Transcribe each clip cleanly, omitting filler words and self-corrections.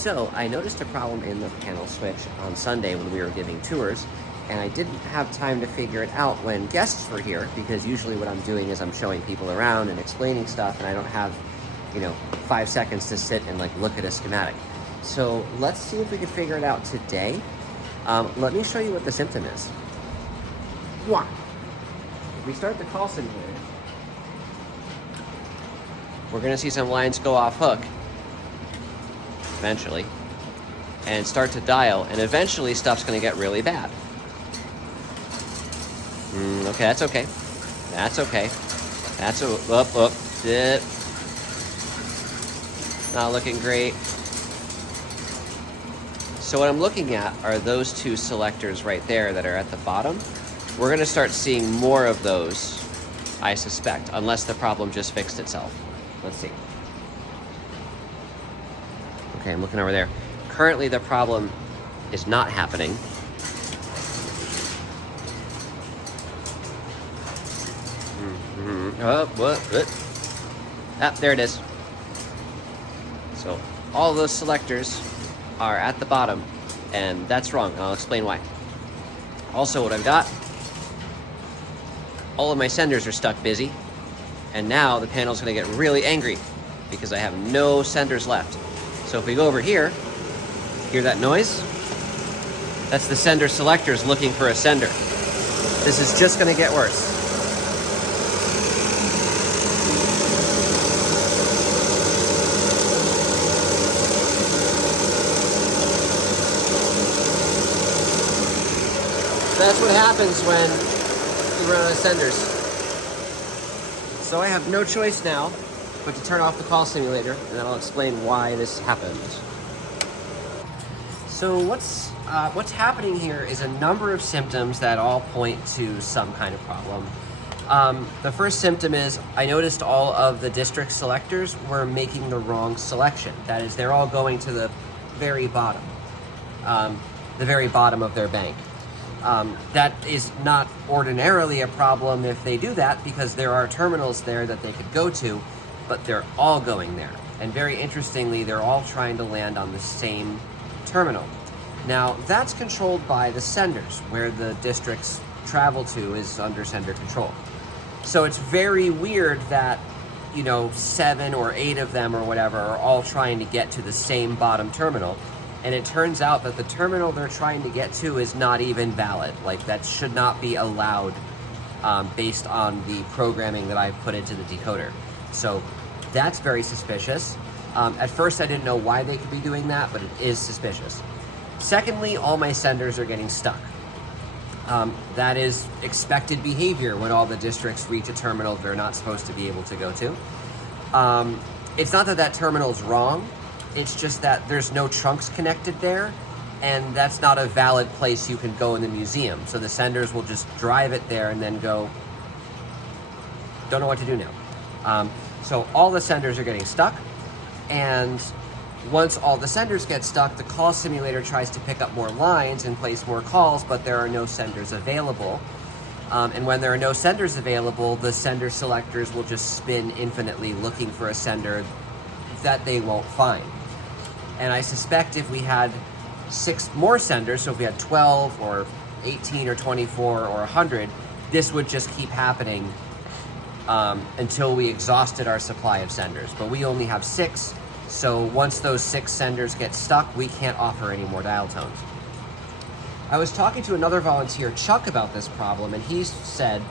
So I noticed a problem in the panel switch on Sunday when we were giving tours, and I didn't have time to figure it out when guests were here, because usually what I'm doing is I'm showing people around and explaining stuff, and I don't have, 5 seconds to sit and look at a schematic. So let's see if we can figure it out today. Let me show you what the symptom is. One, if we start the call simulator, we're going to see some lines go off hook eventually and start to dial, and eventually stuff's going to get really bad. Okay, that's okay. That's okay. That's not looking great. So what I'm looking at are those two selectors right there that are at the bottom. We're going to start seeing more of those, I suspect, unless the problem just fixed itself. Let's see. Okay, I'm looking over there. Currently, the problem is not happening. There it is. So all those selectors are at the bottom, and that's wrong. I'll explain why. Also, what I've got, all of my senders are stuck busy, and now the panel's going to get really angry because I have no senders left. So if we go over here, hear that noise? That's the sender selectors looking for a sender. This is just going to get worse. That's what happens when you run out of senders. So I have no choice now but to turn off the call simulator, and then I'll explain why this happens. So what's happening here is a number of symptoms that all point to some kind of problem. The first symptom is I noticed all of the district selectors were making the wrong selection. That is, they're all going to the very bottom of their bank. That is not ordinarily a problem if they do that, because there are terminals there that they could go to, but they're all going there. And very interestingly, they're all trying to land on the same terminal. Now, that's controlled by the senders. Where the districts travel to is under sender control. So it's very weird that, 7 or 8 of them or whatever are all trying to get to the same bottom terminal. And it turns out that the terminal they're trying to get to is not even valid. That should not be allowed based on the programming that I've put into the decoder. So that's very suspicious. At first I didn't know why they could be doing that, but it is suspicious. Secondly, all my senders are getting stuck. That is expected behavior when all the districts reach a terminal they're not supposed to be able to go to. It's not that terminal's wrong. It's just that there's no trunks connected there, and that's not a valid place you can go in the museum. So the senders will just drive it there and then go, don't know what to do now. So all the senders are getting stuck, and once all the senders get stuck, the call simulator tries to pick up more lines and place more calls, but there are no senders available. And when there are no senders available, the sender selectors will just spin infinitely looking for a sender that they won't find. And I suspect if we had 6 more senders, so if we had 12 or 18 or 24 or 100, this would just keep happening until we exhausted our supply of senders. But we only have 6, so once those 6 senders get stuck, we can't offer any more dial tones. I was talking to another volunteer, Chuck, about this problem, and he said,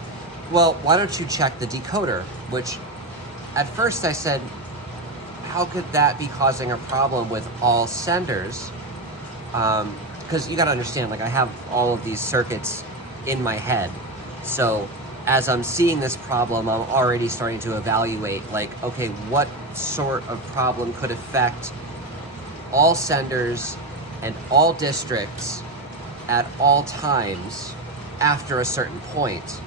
well, why don't you check the decoder? Which, at first I said, how could that be causing a problem with all senders? Because you gotta understand, I have all of these circuits in my head. So as I'm seeing this problem, I'm already starting to evaluate, okay, what sort of problem could affect all senders and all districts at all times after a certain point.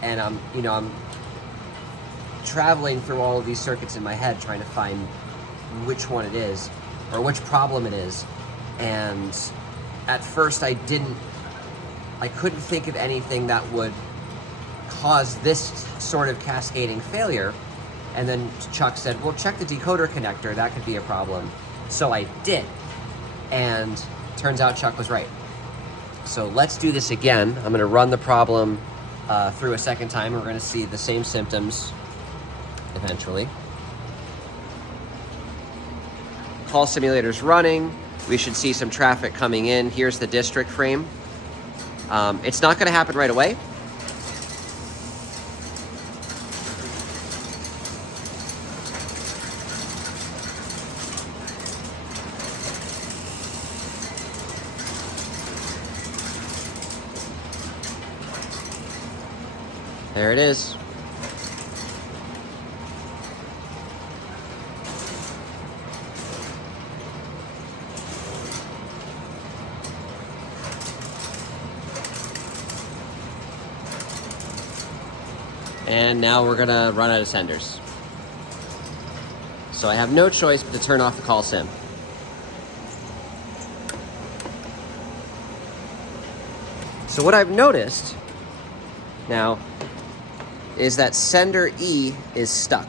And I'm traveling through all of these circuits in my head trying to find which one it is or which problem it is. And at first I couldn't think of anything that would cause this sort of cascading failure. And then Chuck said, well, check the decoder connector, that could be a problem. So I did. And turns out Chuck was right. So let's do this again. I'm going to run the problem through a second time. We're going to see the same symptoms eventually. Call simulator's running. We should see some traffic coming in. Here's the district frame. It's not going to happen right away. There it is. And now we're gonna run out of senders. So I have no choice but to turn off the call sim. So what I've noticed now is that sender E is stuck.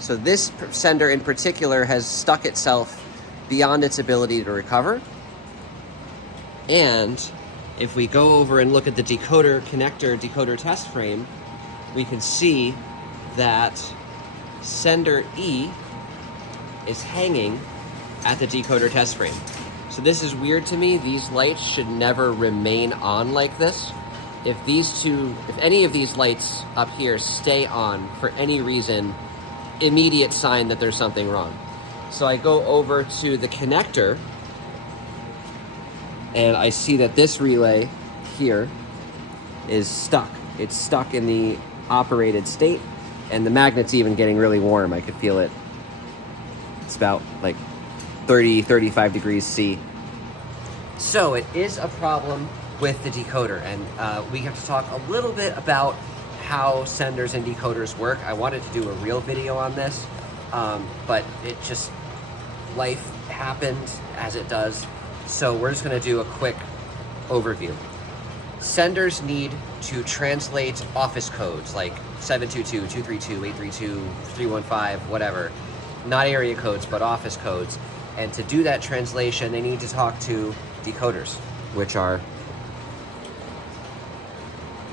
So this sender in particular has stuck itself beyond its ability to recover. And if we go over and look at the decoder connector, decoder test frame, we can see that sender E is hanging at the decoder test frame. So this is weird to me. These lights should never remain on like this. If any of these lights up here stay on for any reason, immediate sign that there's something wrong. So I go over to the connector and I see that this relay here is stuck. It's stuck in the operated state, and the magnet's even getting really warm. I could feel it. It's about like 30, 35 degrees C. So it is a problem with the decoder, and we have to talk a little bit about how senders and decoders work. I wanted to do a real video on this, but it just, life happened as it does. So we're just gonna do a quick overview. Senders need to translate office codes like 722, 232, 832, 315, whatever. Not area codes, but office codes. And to do that translation, they need to talk to decoders, which are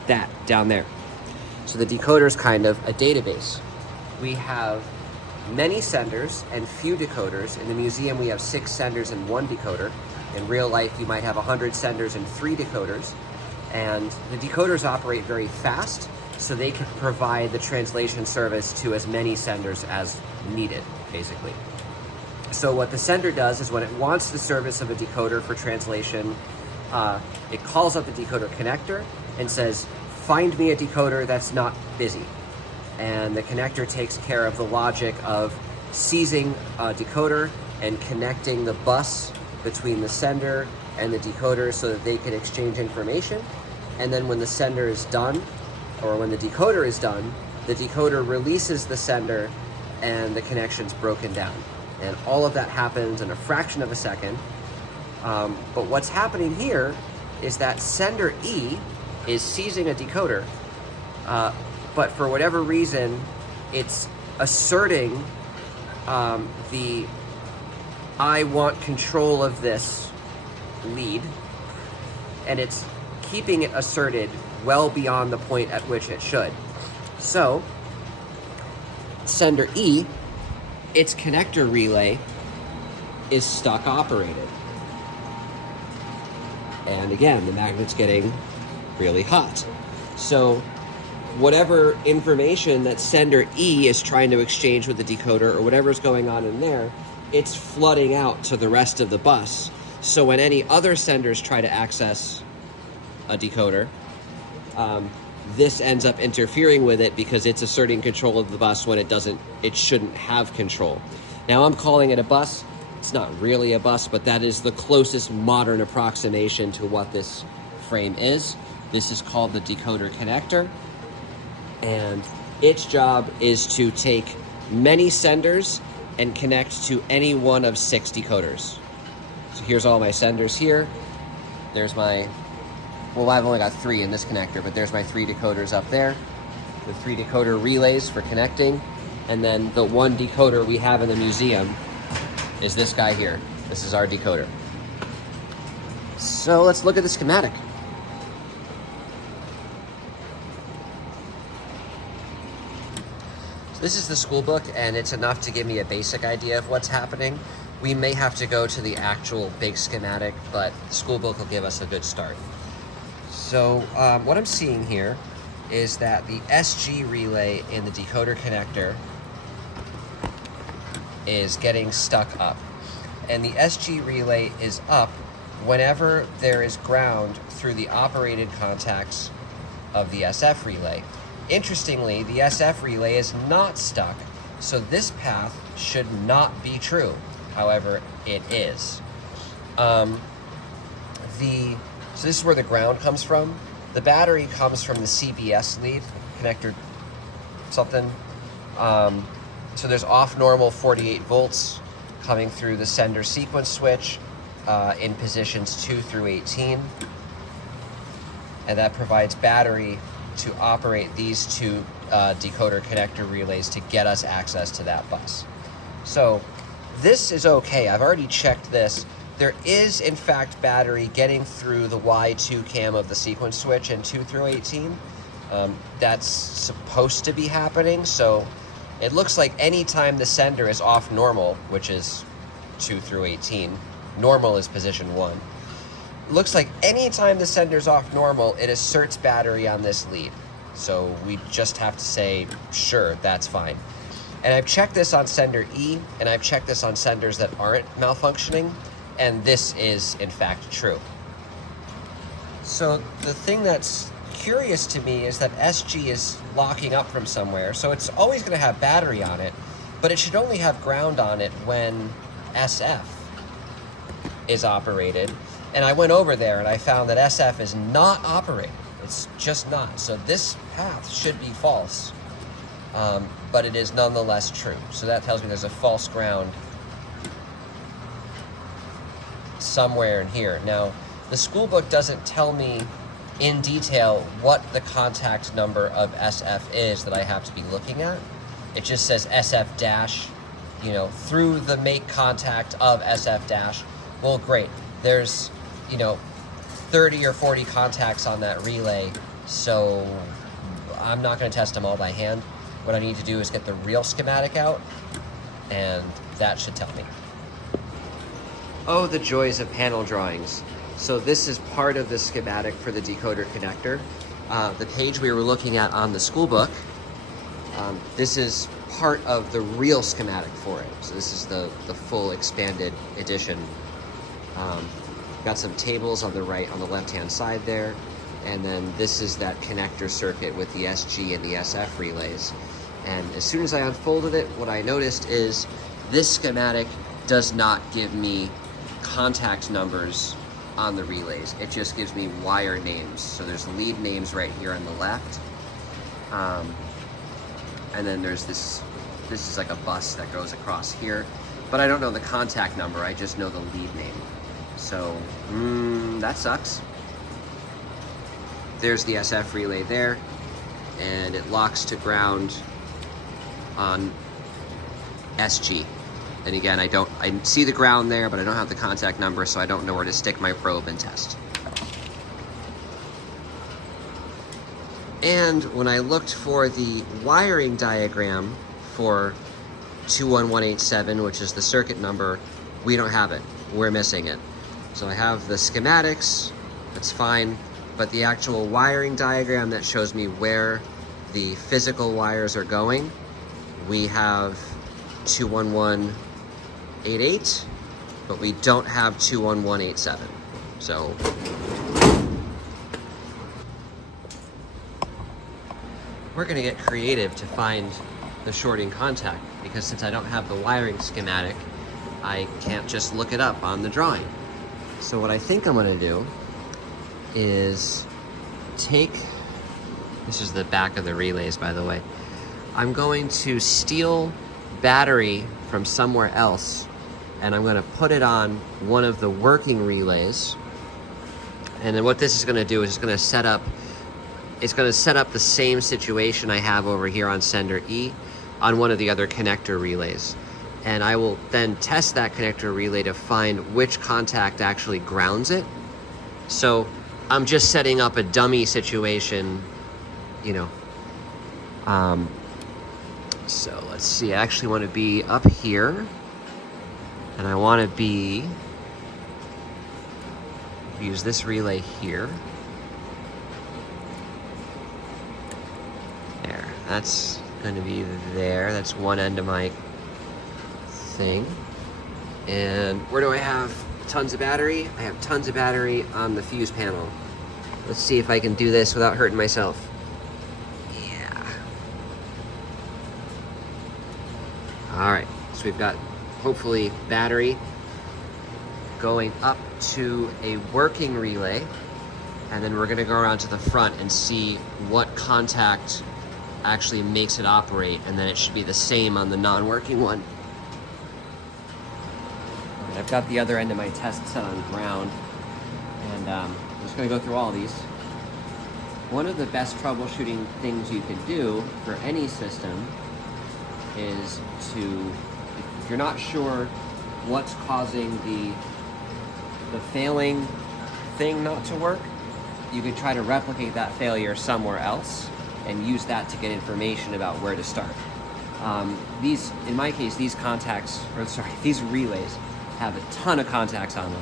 that down there. So the decoder is kind of a database. We have many senders and few decoders. In the museum, we have 6 senders and 1 decoder. In real life, you might have 100 senders and 3 decoders. And the decoders operate very fast, so they can provide the translation service to as many senders as needed, basically. So what the sender does is when it wants the service of a decoder for translation, it calls up the decoder connector and says, find me a decoder that's not busy. And the connector takes care of the logic of seizing a decoder and connecting the bus between the sender and the decoder so that they can exchange information. And then when the sender is done, or when the decoder is done, the decoder releases the sender and the connection's broken down. And all of that happens in a fraction of a second. But what's happening here is that sender E is seizing a decoder, but for whatever reason, it's asserting the I want control of this lead, and it's keeping it asserted well beyond the point at which it should. So, sender E, its connector relay is stuck operated. And again, the magnet's getting really hot. So whatever information that sender E is trying to exchange with the decoder, or whatever's going on in there, it's flooding out to the rest of the bus. So when any other senders try to access a decoder, this ends up interfering with it because it's asserting control of the bus when it shouldn't have control. Now I'm calling it a bus. It's not really a bus, but that is the closest modern approximation to what this frame is. This is called the decoder connector, and its job is to take many senders and connect to any one of 6 decoders. So here's all my senders here. There's my, well, I've only got 3 in this connector, but there's my 3 decoders up there, the 3 decoder relays for connecting, and then the 1 decoder we have in the museum is this guy here. This is our decoder. So let's look at the schematic. So this is the school book, and it's enough to give me a basic idea of what's happening. We may have to go to the actual big schematic, but the school book will give us a good start. So what I'm seeing here is that the SG relay in the decoder connector is getting stuck up. And the SG relay is up whenever there is ground through the operated contacts of the SF relay. Interestingly, the SF relay is not stuck, so this path should not be true. However, it is. So this is where the ground comes from. The battery comes from the CBS lead, connector something. So there's off normal 48 volts coming through the sender sequence switch in positions 2 through 18. And that provides battery to operate these two decoder connector relays to get us access to that bus. So this is okay. I've already checked this. There is, in fact, battery getting through the Y2 cam of the sequence switch in 2 through 18. That's supposed to be happening, so it looks like any time the sender is off normal, which is 2 through 18, normal is position 1. It looks like any time the sender's off normal, it asserts battery on this lead. So we just have to say, sure, that's fine. And I've checked this on sender E, and I've checked this on senders that aren't malfunctioning, and this is, in fact, true. So the thing that's curious to me is that SG is locking up from somewhere, so it's always going to have battery on it, but it should only have ground on it when SF is operated. And I went over there and I found that SF is not operating. It's just not. So this path should be false, but it is nonetheless true. So that tells me there's a false ground somewhere in here. Now, the school book doesn't tell me in detail what the contact number of SF is that I have to be looking at. It just says SF dash, through the make contact of SF dash. Well, great. There's, 30 or 40 contacts on that relay, so I'm not going to test them all by hand. What I need to do is get the real schematic out, and that should tell me. Oh, the joys of panel drawings. So this is part of the schematic for the decoder connector. The page we were looking at on the school book, this is part of the real schematic for it. So this is the full expanded edition. Got some tables on the left-hand side there. And then this is that connector circuit with the SG and the SF relays. And as soon as I unfolded it, what I noticed is this schematic does not give me contact numbers on the relays. It just gives me wire names. So there's lead names right here on the left. And then there's this is like a bus that goes across here. But I don't know the contact number, I just know the lead name. So, that sucks. There's the SF relay there, and it locks to ground on SG. And again, I see the ground there, but I don't have the contact number, so I don't know where to stick my probe and test. And when I looked for the wiring diagram for 21187, which is the circuit number, we don't have it. We're missing it. So I have the schematics, that's fine, but the actual wiring diagram that shows me where the physical wires are going, we have 21188, but we don't have 21187. So we're gonna get creative to find the shorting contact, because since I don't have the wiring schematic, I can't just look it up on the drawing. So what I think I'm gonna do is this is the back of the relays, by the way. I'm going to steal battery from somewhere else, and I'm gonna put it on one of the working relays. And then what this is gonna do is it's gonna set up the same situation I have over here on sender E on one of the other connector relays. And I will then test that connector relay to find which contact actually grounds it, So I'm just setting up a dummy situation, you know. So let's see, I actually want to be up here, and I want to use this relay here. There, that's going to be there. That's one end of my thing. And where do I have tons of battery? I have tons of battery on the fuse panel. Let's see if I can do this without hurting myself. Yeah. All right, so we've got hopefully battery going up to a working relay, and then we're gonna go around to the front and see what contact actually makes it operate, and then it should be the same on the non-working one. All right, I've got the other end of my test set on ground, and I'm just gonna go through all these. One of the best troubleshooting things you can do for any system is to, if you're not sure what's causing the failing thing not to work, you could try to replicate that failure somewhere else and use that to get information about where to start. These, in my case, these relays have a ton of contacts on them,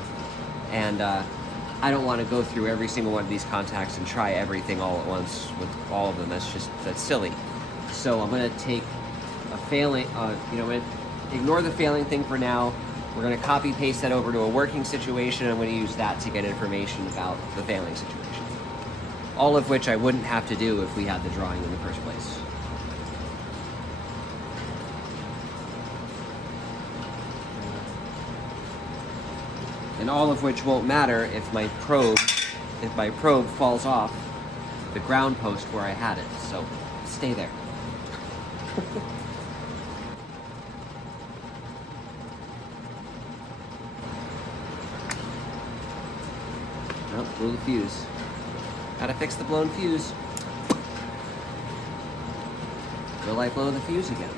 and I don't want to go through every single one of these contacts and try everything all at once with all of them. That's silly. So I'm going to take a failing, I'm going to ignore the failing thing for now. We're going to copy paste that over to a working situation. I'm going to use that to get information about the failing situation. All of which I wouldn't have to do if we had the drawing in the first place. And all of which won't matter if my probe falls off the ground post where I had it. So stay there. Oh, blew the fuse. Gotta fix the blown fuse. Will I blow the fuse again?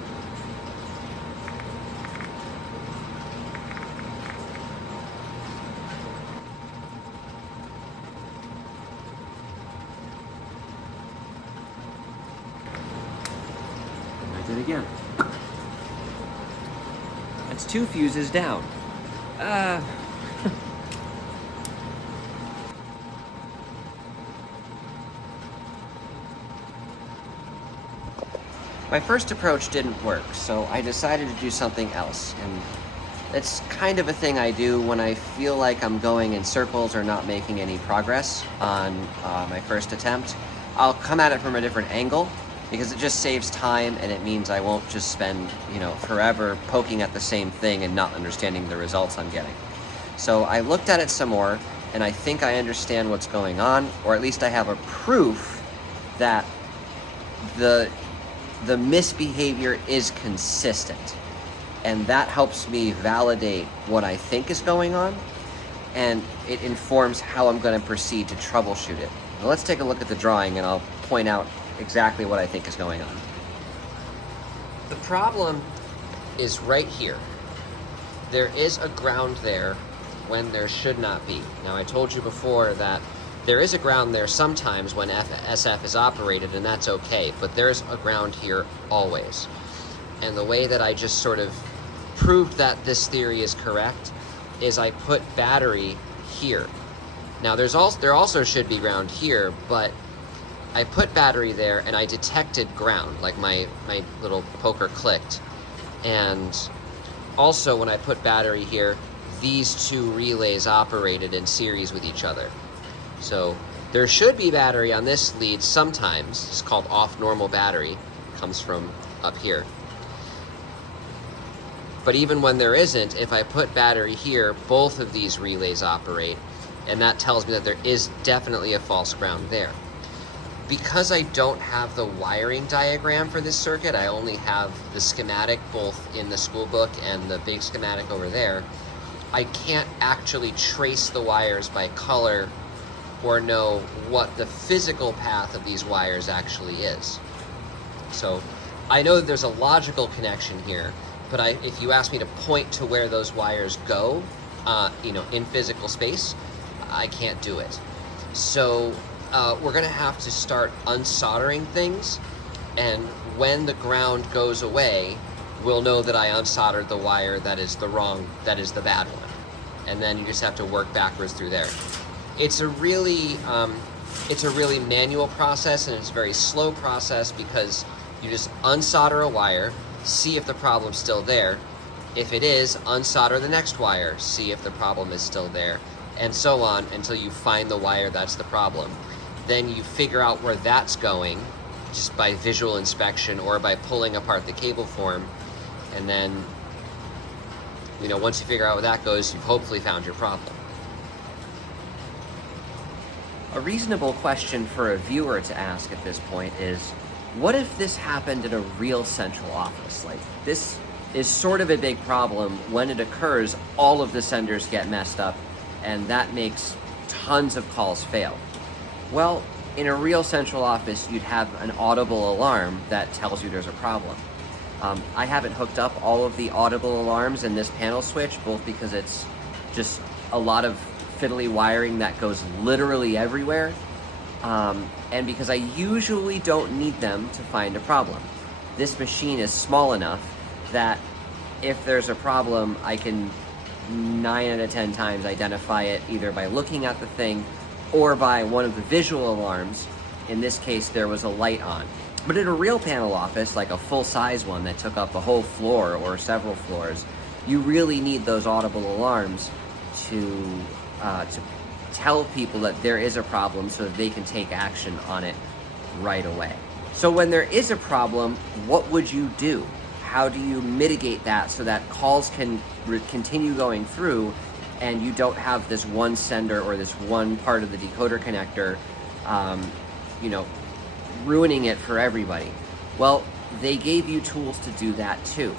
I did again. That's 2 fuses down. My first approach didn't work, so I decided to do something else, and it's kind of a thing I do when I feel like I'm going in circles or not making any progress on my first attempt. I'll come at it from a different angle, because it just saves time, and it means I won't just spend, forever poking at the same thing and not understanding the results I'm getting. So I looked at it some more, and I think I understand what's going on, or at least I have a proof that the misbehavior is consistent, and that helps me validate what I think is going on, and it informs how I'm going to proceed to troubleshoot it. Now let's take a look at the drawing, and I'll point out exactly what I think is going on. The problem is right here. There is a ground there when there should not be. Now I told you before that there is a ground there sometimes when SF is operated, and that's okay, but there's a ground here always. And the way that I just sort of proved that this theory is correct is I put battery here. Now there also should be ground here, but I put battery there and I detected ground, like my little poker clicked. And also when I put battery here, these 2 relays operated in series with each other. So there should be battery on this lead sometimes. It's called off normal battery. Comes from up here. But even when there isn't, if I put battery here, both of these relays operate, and that tells me that there is definitely a false ground there. Because I don't have the wiring diagram for this circuit, I only have the schematic both in the school book and the big schematic over there, I can't actually trace the wires by color or know what the physical path of these wires actually is. So I know that there's a logical connection here, but if you ask me to point to where those wires go, in physical space, I can't do it. So we're going to have to start unsoldering things, and when the ground goes away, we'll know that I unsoldered the wire that is the bad one. And then you just have to work backwards through there. It's a really manual process, and it's a very slow process because you just unsolder a wire, see if the problem's still there. If it is, unsolder the next wire, see if the problem is still there, and so on until you find the wire that's the problem. Then you figure out where that's going just by visual inspection or by pulling apart the cable form, and then once you figure out where that goes, you've hopefully found your problem. A reasonable question for a viewer to ask at this point is, what if this happened in a real central office? Like, this is sort of a big problem. When it occurs, all of the senders get messed up, and that makes tons of calls fail. Well, in a real central office, you'd have an audible alarm that tells you there's a problem. I haven't hooked up all of the audible alarms in this panel switch, both because it's just a lot of fiddly wiring that goes literally everywhere, and because I usually don't need them to find a problem. This machine is small enough that if there's a problem, I can 9 out of 10 times identify it either by looking at the thing or by one of the visual alarms. In this case, there was a light on. But in a real panel office, like a full-size one that took up a whole floor or several floors, you really need those audible alarms to tell people that there is a problem so that they can take action on it right away. So when there is a problem, what would you do? How do you mitigate that so that calls can continue going through and you don't have this one sender or this one part of the decoder connector ruining it for everybody? Well, they gave you tools to do that too.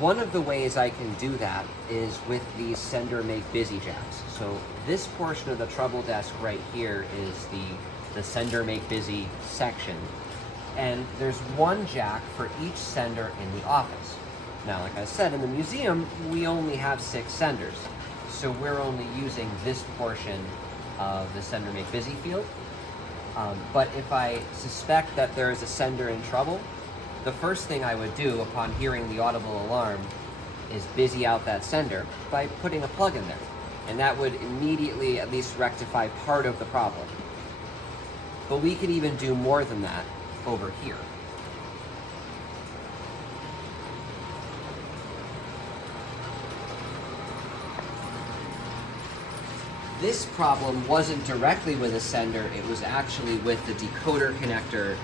One of the ways I can do that is with these sender make busy jacks. So this portion of the trouble desk right here is the sender make busy section. And there's one jack for each sender in the office. Now, like I said, in the museum, we only have 6 senders. So we're only using this portion of the sender make busy field. But if I suspect that there is a sender in trouble, the first thing I would do upon hearing the audible alarm is busy out that sender by putting a plug in there. And that would immediately at least rectify part of the problem. But we could even do more than that over here. This problem wasn't directly with a sender, it was actually with the decoder connector,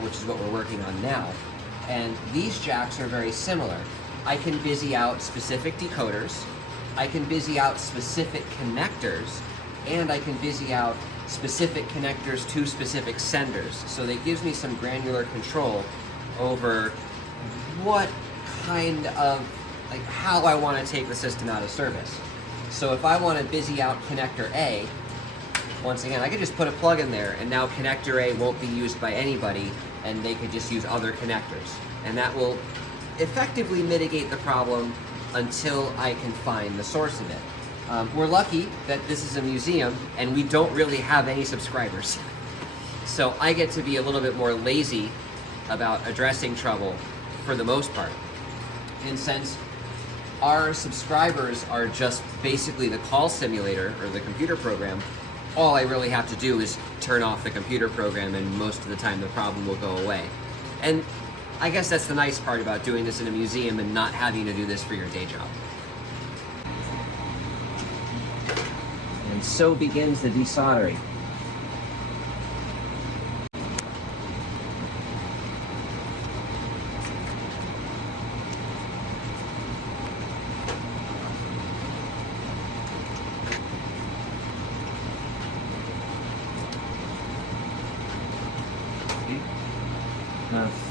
which is what we're working on now. And these jacks are very similar. I can busy out specific decoders, I can busy out specific connectors, and I can busy out specific connectors to specific senders. So that gives me some granular control over what kind of, how I want to take the system out of service. So if I want to busy out connector A, once again, I could just put a plug in there, and now connector A won't be used by anybody, and they could just use other connectors. And that will effectively mitigate the problem until I can find the source of it. We're lucky that this is a museum, and we don't really have any subscribers. So I get to be a little bit more lazy about addressing trouble for the most part. And since our subscribers are just basically the call simulator or the computer program, all I really have to do is turn off the computer program, and most of the time the problem will go away. And I guess that's the nice part about doing this in a museum and not having to do this for your day job. And so begins the desoldering.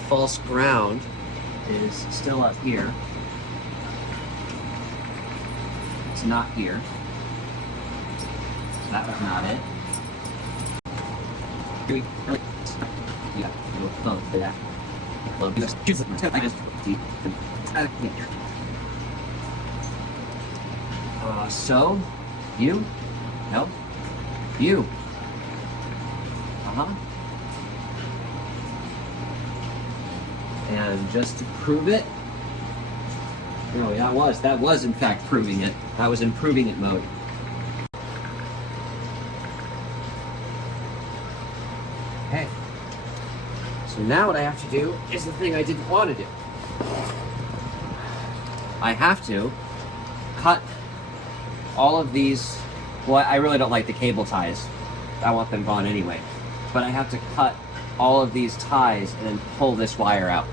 False ground is still up here. It's not here. So that was not it. Yeah, we'll close for that. So, you No? You. And just to prove it, no, that was in fact proving it. That was in proving it mode. Okay. So now what I have to do is the thing I didn't want to do. I have to cut all of these. Well, I really don't like the cable ties. I want them gone anyway. But I have to cut all of these ties and then pull this wire out.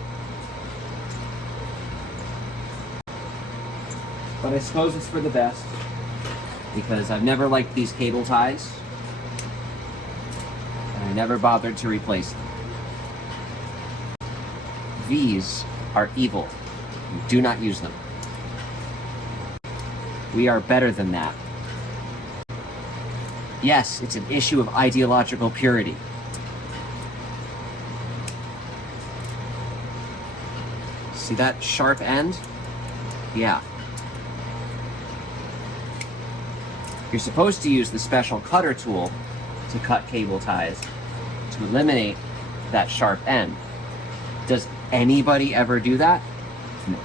But I suppose it's for the best, because I've never liked these cable ties, and I never bothered to replace them. These are evil. Do not use them. We are better than that. Yes, it's an issue of ideological purity. See that sharp end? Yeah. You're supposed to use the special cutter tool to cut cable ties to eliminate that sharp end. Does anybody ever do that? No.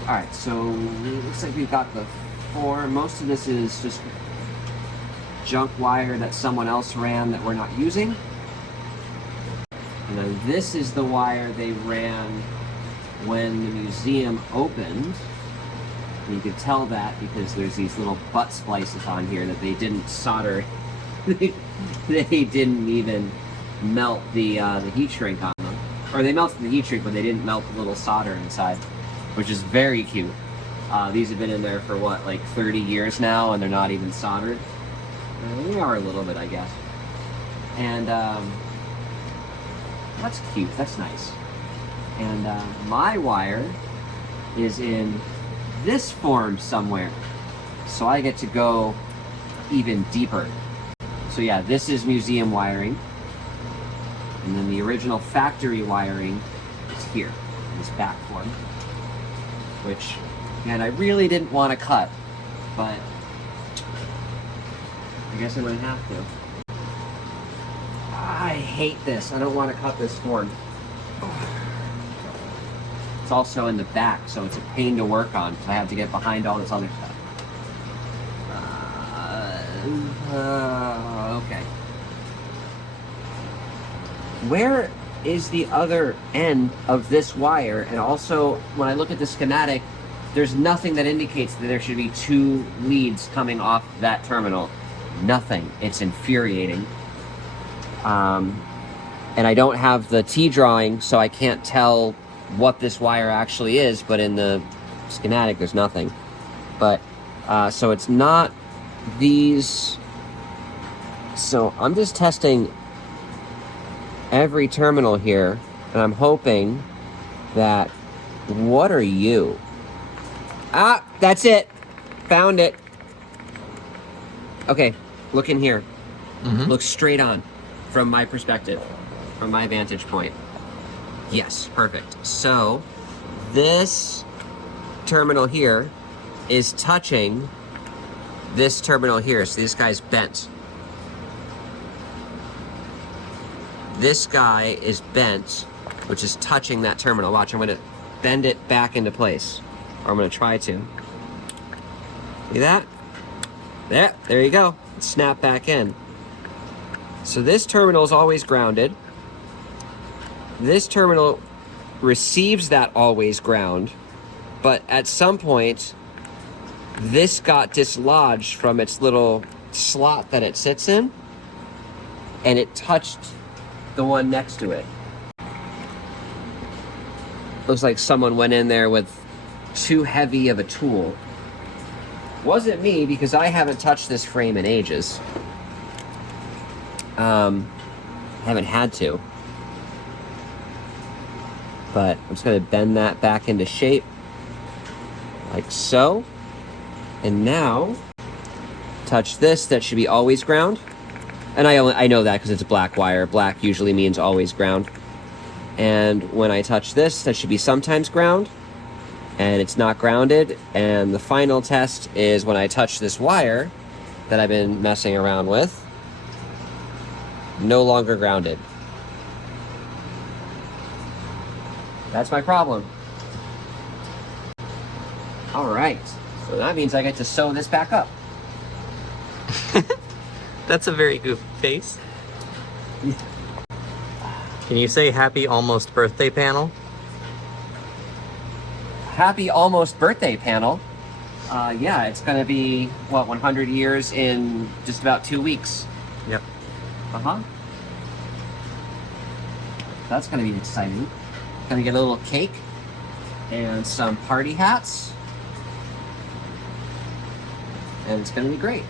Alright, so it looks like we've got the four. Most of this is just junk wire that someone else ran that we're not using. And then this is the wire they ran when the museum opened. And you could tell that because there's these little butt splices on here that they didn't solder. They didn't even melt the heat shrink on them. Or they melted the heat shrink, but they didn't melt the little solder inside, which is very cute. These have been in there for what, like 30 years now, and they're not even soldered. They are a little bit, I guess. And that's cute. That's nice. And my wire is in this form somewhere, so I get to go even deeper. So yeah, this is museum wiring, and then the original factory wiring is here in this back form, which, man, I really didn't want to cut, but I guess I'm gonna have to. I hate this. I don't want to cut this form. It's also in the back, so it's a pain to work on because I have to get behind all this other stuff. Okay. Where is the other end of this wire? And also, when I look at the schematic, there's nothing that indicates that there should be two leads coming off that terminal. Nothing. It's infuriating. And I don't have the T drawing, so I can't tell what this wire actually is, but in the schematic there's nothing. But so it's not these. So I'm just testing every terminal here, and I'm hoping that, what are you? Ah, that's it. Found it. Okay, look in here. Look straight on from my perspective, from my vantage point. Yes, perfect. So this terminal here is touching this terminal here. So this guy's bent. This guy is bent, which is touching that terminal. Watch, I'm going to bend it back into place. Or I'm going to try to. See that? There you go. It's snapped back in. So this terminal is always grounded. This terminal receives that always ground, but at some point, this got dislodged from its little slot that it sits in, and it touched the one next to it. Looks like someone went in there with too heavy of a tool. Wasn't me, because I haven't touched this frame in ages. Haven't had to. But I'm just going to bend that back into shape, like so. And now, touch this. That should be always ground. And I know that because it's black wire. Black usually means always ground. And when I touch this, that should be sometimes ground. and it's not grounded. And the final test is when I touch this wire that I've been messing around with. No longer grounded. That's my problem. All right, so that means I get to sew this back up. That's a very goofy face. Can you say happy almost birthday panel? Happy almost birthday panel. Yeah, it's gonna be, what, 100 years in just about 2 weeks. Yep. Uh-huh. That's gonna be exciting. Gonna get a little cake and some party hats. And it's gonna be great.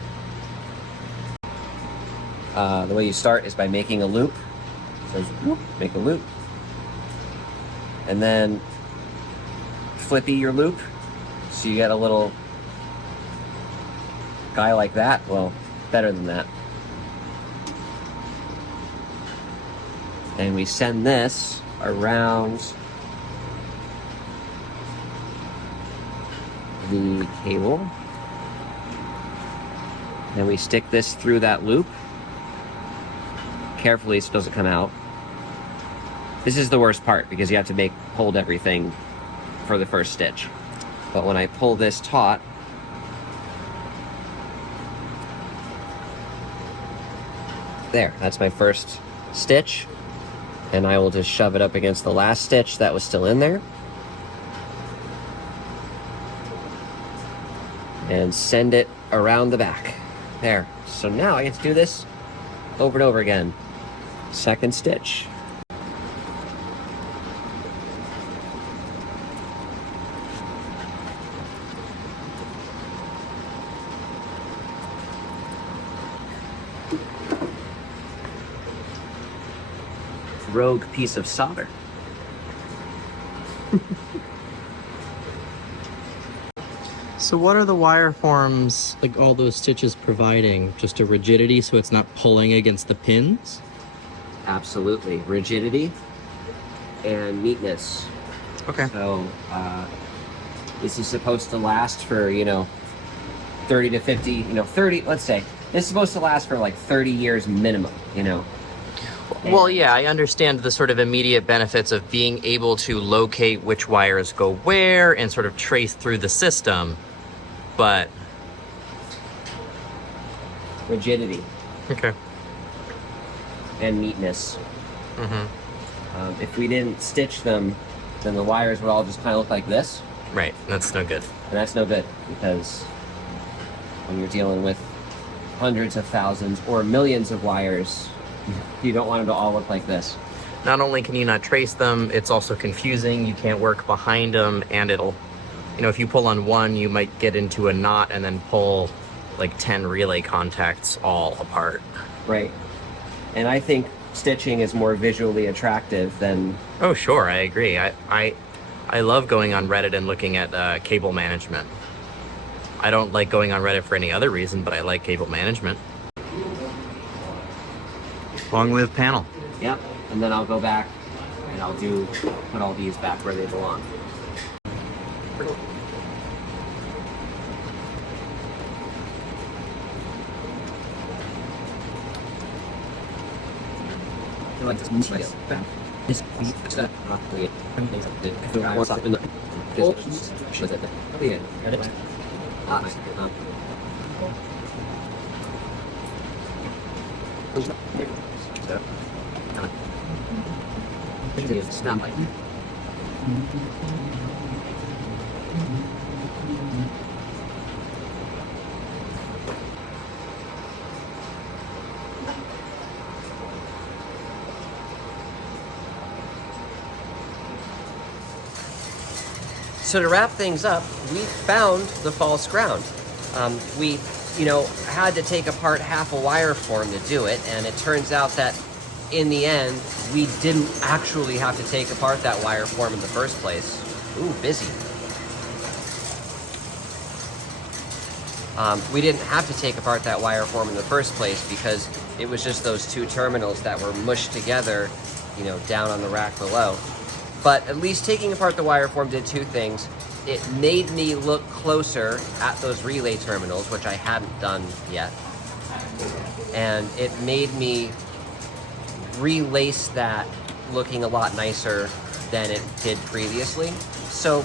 The way you start is by making a loop. So make a loop. And then flippy your loop. So you get a little guy like that. Well, better than that. And we send this around the cable. And we stick this through that loop carefully so it doesn't come out. This is the worst part because you have to hold everything for the first stitch. But when I pull this taut, there, that's my first stitch. And I will just shove it up against the last stitch that was still in there. And send it around the back. There. So now I get to do this over and over again. Second stitch. Rogue piece of solder. So what are the wire forms, like all those stitches, providing? Just a rigidity so it's not pulling against the pins? Absolutely. Rigidity and neatness. Okay. So this is supposed to last for, 30 to 50, 30, let's say. This is supposed to last for like 30 years minimum, Well, yeah, I understand the sort of immediate benefits of being able to locate which wires go where and sort of trace through the system, but... Rigidity. Okay. And neatness. Mm-hmm. If we didn't stitch them, then the wires would all just kind of look like this. Right, that's no good. And that's no good because when you're dealing with hundreds of thousands or millions of wires, you don't want them to all look like this. Not only can you not trace them, it's also confusing. You can't work behind them, and it'll, if you pull on one, you might get into a knot and then pull like 10 relay contacts all apart. Right. And I think stitching is more visually attractive than... Oh, sure, I agree. I love going on Reddit and looking at cable management. I don't like going on Reddit for any other reason, but I like cable management. Long live panel. Yep. And then I'll go back and I'll put all these back where they belong. So to wrap things up, we found the false ground. We, had to take apart half a wire form to do it, and it turns out that in the end, we didn't actually have to take apart that wire form in the first place. Ooh, busy. We didn't have to take apart that wire form in the first place because it was just those two terminals that were mushed together, down on the rack below. But at least taking apart the wire form did two things. it made me look closer at those relay terminals, which I hadn't done yet. And it made me relace that looking a lot nicer than it did previously. So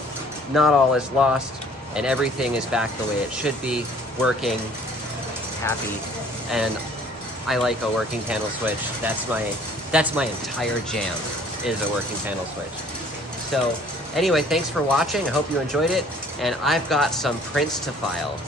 not all is lost, and everything is back the way it should be, working, happy, and I like a working panel switch. That's my entire jam, is a working panel switch. So anyway, thanks for watching. I hope you enjoyed it, and I've got some prints to file.